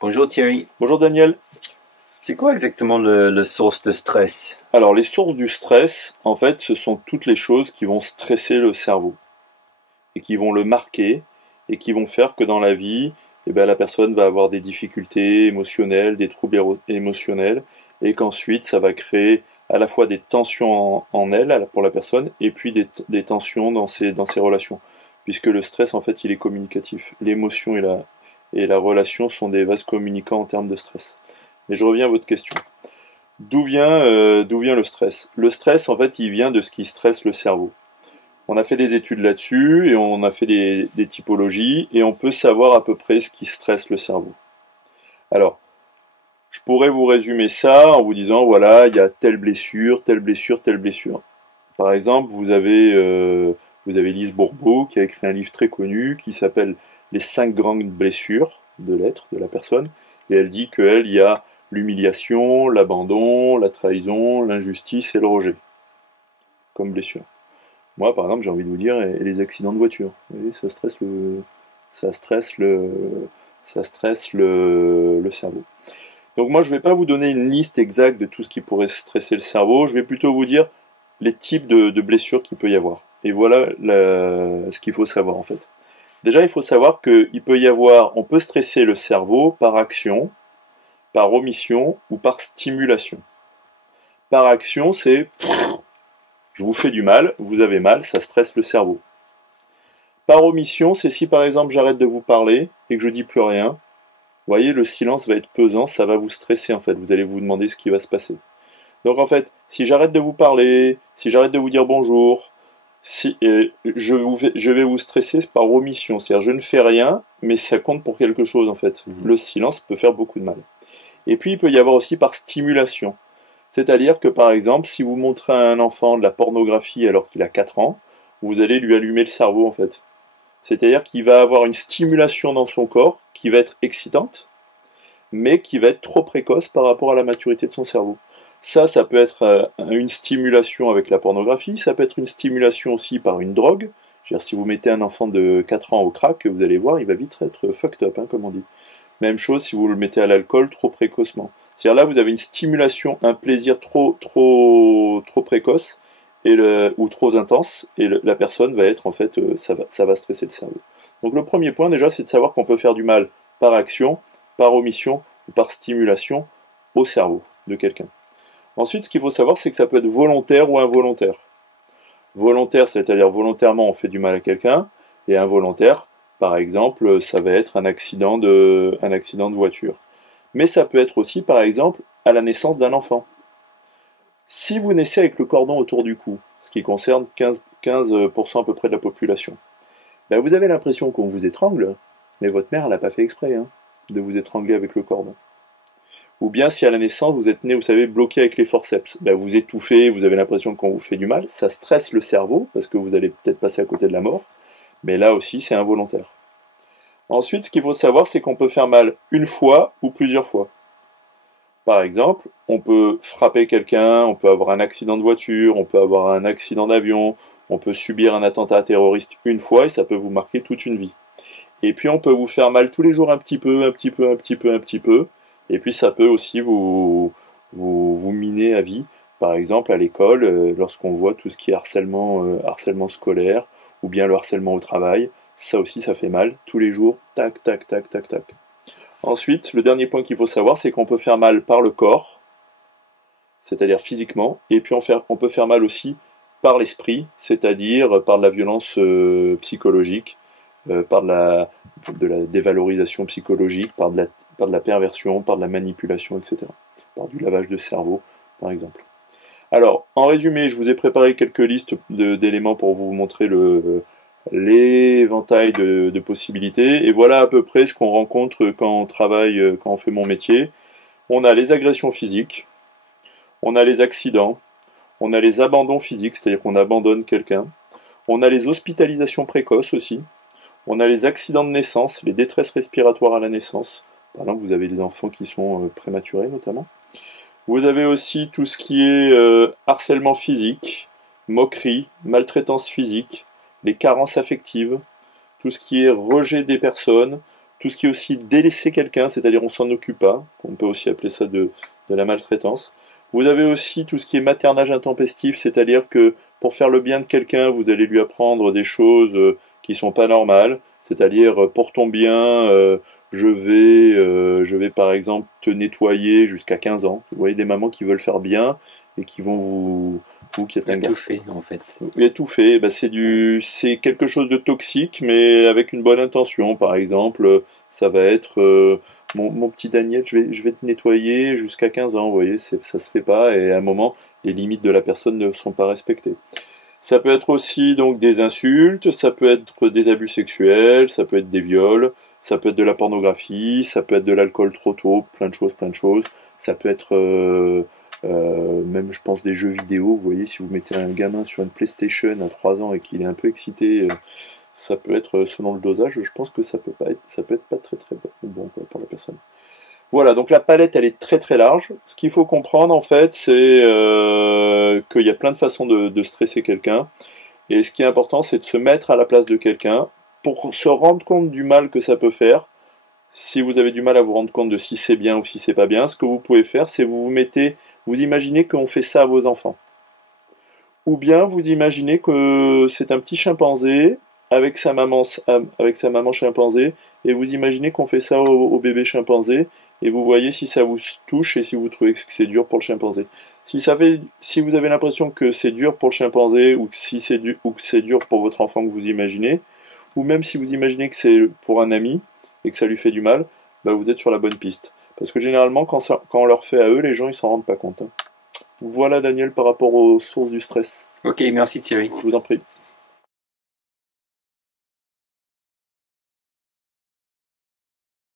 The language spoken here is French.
Bonjour Thierry. Bonjour Daniel. C'est quoi exactement le source de stress? Alors les sources du stress, en fait, ce sont toutes les choses qui vont stresser le cerveau et qui vont le marquer et qui vont faire que dans la vie, la personne va avoir des difficultés émotionnelles, des troubles émotionnels et qu'ensuite ça va créer à la fois des tensions en elle, pour la personne, et puis des tensions dans ses relations. Puisque le stress, en fait, il est communicatif. L'émotion et la relation sont des vases communicants en termes de stress. Mais je reviens à votre question. D'où vient le stress? Le stress, en fait, il vient de ce qui stresse le cerveau. On a fait des études là-dessus et on a fait des typologies et on peut savoir à peu près ce qui stresse le cerveau. Alors, je pourrais vous résumer ça en vous disant, voilà, il y a telle blessure, telle blessure, telle blessure. Par exemple, vous avez Lise Bourbeau qui a écrit un livre très connu qui s'appelle Les 5 grandes blessures de l'être, de la personne. Et elle dit qu'elle, il y a l'humiliation, l'abandon, la trahison, l'injustice et le rejet comme blessure. Moi, par exemple, j'ai envie de vous dire, et les accidents de voiture. Vous voyez, ça stresse le cerveau. Donc moi, je ne vais pas vous donner une liste exacte de tout ce qui pourrait stresser le cerveau. Je vais plutôt vous dire les types de blessures qu'il peut y avoir. Et voilà ce qu'il faut savoir en fait. Déjà, il faut savoir on peut stresser le cerveau par action, par omission ou par stimulation. Par action, c'est je vous fais du mal, vous avez mal, ça stresse le cerveau. Par omission, c'est si par exemple j'arrête de vous parler et que je dis plus rien. Vous voyez, le silence va être pesant, ça va vous stresser en fait. Vous allez vous demander ce qui va se passer. Donc en fait, si j'arrête de vous parler, si j'arrête de vous dire bonjour, je vais vous stresser par omission. C'est-à-dire je ne fais rien, mais ça compte pour quelque chose en fait. Le silence peut faire beaucoup de mal. Et puis il peut y avoir aussi par stimulation. C'est-à-dire que par exemple, si vous montrez à un enfant de la pornographie alors qu'il a 4 ans, vous allez lui allumer le cerveau en fait. C'est-à-dire qu'il va avoir une stimulation dans son corps qui va être excitante, mais qui va être trop précoce par rapport à la maturité de son cerveau. Ça peut être une stimulation avec la pornographie, ça peut être une stimulation aussi par une drogue. Je veux dire, si vous mettez un enfant de 4 ans au crack, vous allez voir, il va vite être fucked up, hein, comme on dit. Même chose si vous le mettez à l'alcool trop précocement. C'est-à-dire là, vous avez une stimulation, un plaisir trop précoce ou trop intense, et la personne va être, en fait, ça va stresser le cerveau. Donc le premier point, déjà, c'est de savoir qu'on peut faire du mal par action, par omission ou par stimulation au cerveau de quelqu'un. Ensuite, ce qu'il faut savoir, c'est que ça peut être volontaire ou involontaire. Volontaire, c'est-à-dire volontairement on fait du mal à quelqu'un, et involontaire, par exemple, ça va être un accident de voiture. Mais ça peut être aussi, par exemple, à la naissance d'un enfant. Si vous naissez avec le cordon autour du cou, ce qui concerne 15% à peu près de la population, ben vous avez l'impression qu'on vous étrangle, mais votre mère, elle n'a pas fait exprès de vous étrangler avec le cordon. Ou bien si à la naissance vous êtes né, vous savez, bloqué avec les forceps, ben vous étouffez, vous avez l'impression qu'on vous fait du mal, ça stresse le cerveau, parce que vous allez peut-être passer à côté de la mort, mais là aussi c'est involontaire. Ensuite, ce qu'il faut savoir, c'est qu'on peut faire mal une fois ou plusieurs fois. Par exemple, on peut frapper quelqu'un, on peut avoir un accident de voiture, on peut avoir un accident d'avion, on peut subir un attentat terroriste une fois et ça peut vous marquer toute une vie. Et puis on peut vous faire mal tous les jours un petit peu, un petit peu, un petit peu, un petit peu. Et puis ça peut aussi vous miner à vie. Par exemple, à l'école, lorsqu'on voit tout ce qui est harcèlement scolaire, ou bien le harcèlement au travail, ça aussi ça fait mal. Tous les jours, tac, tac, tac, tac, tac. Ensuite, le dernier point qu'il faut savoir, c'est qu'on peut faire mal par le corps, c'est-à-dire physiquement, et puis on peut faire mal aussi par l'esprit, c'est-à-dire par de la violence psychologique, par de la dévalorisation psychologique, par de la perversion, par de la manipulation, etc. Par du lavage de cerveau, par exemple. Alors, en résumé, je vous ai préparé quelques listes d'éléments pour vous montrer l'éventail de possibilités. Et voilà à peu près ce qu'on rencontre quand on travaille, quand on fait mon métier. On a les agressions physiques, on a les accidents, on a les abandons physiques, c'est-à-dire qu'on abandonne quelqu'un. On a les hospitalisations précoces aussi. On a les accidents de naissance, les détresses respiratoires à la naissance. Par exemple, vous avez des enfants qui sont prématurés notamment. Vous avez aussi tout ce qui est harcèlement physique, moquerie, maltraitance physique, les carences affectives, tout ce qui est rejet des personnes, Tout ce qui est aussi délaisser quelqu'un, c'est-à-dire on s'en occupe pas, on peut aussi appeler ça de la maltraitance. Vous avez aussi tout ce qui est maternage intempestif, c'est-à-dire que pour faire le bien de quelqu'un, vous allez lui apprendre des choses qui sont pas normales, c'est-à-dire pour ton bien, je vais par exemple te nettoyer jusqu'à 15 ans. Vous voyez des mamans qui veulent faire bien et qui vont vous qui êtes un gars. Tout fait, en fait. Étouffé, bah c'est quelque chose de toxique, mais avec une bonne intention. Par exemple, ça va être mon petit Daniel, je vais te nettoyer jusqu'à 15 ans. Vous voyez, ça se fait pas, et à un moment, les limites de la personne ne sont pas respectées. Ça peut être aussi donc des insultes, ça peut être des abus sexuels, ça peut être des viols, ça peut être de la pornographie, ça peut être de l'alcool trop tôt, plein de choses, plein de choses. Ça peut être même, je pense, des jeux vidéo. Vous voyez, si vous mettez un gamin sur une PlayStation à 3 ans et qu'il est un peu excité, ça peut être, selon le dosage, je pense que ça peut être pas très très bon quoi, pour la personne. Voilà, donc la palette, elle est très très large. Ce qu'il faut comprendre, en fait, c'est qu'il y a plein de façons de stresser quelqu'un. Et ce qui est important, c'est de se mettre à la place de quelqu'un pour se rendre compte du mal que ça peut faire. Si vous avez du mal à vous rendre compte de si c'est bien ou si c'est pas bien, ce que vous pouvez faire, c'est vous imaginez qu'on fait ça à vos enfants. Ou bien vous imaginez que c'est un petit chimpanzé avec sa maman chimpanzé, et vous imaginez qu'on fait ça au bébé chimpanzé, et vous voyez si ça vous touche et si vous trouvez que c'est dur pour le chimpanzé. Si vous avez l'impression que c'est dur pour le chimpanzé, ou que c'est dur pour votre enfant que vous imaginez, ou même si vous imaginez que c'est pour un ami et que ça lui fait du mal, bah vous êtes sur la bonne piste. Parce que généralement, quand on leur fait à eux, les gens ils s'en rendent pas compte. Hein. Voilà Daniel par rapport aux sources du stress. Ok, merci Thierry. Je vous en prie.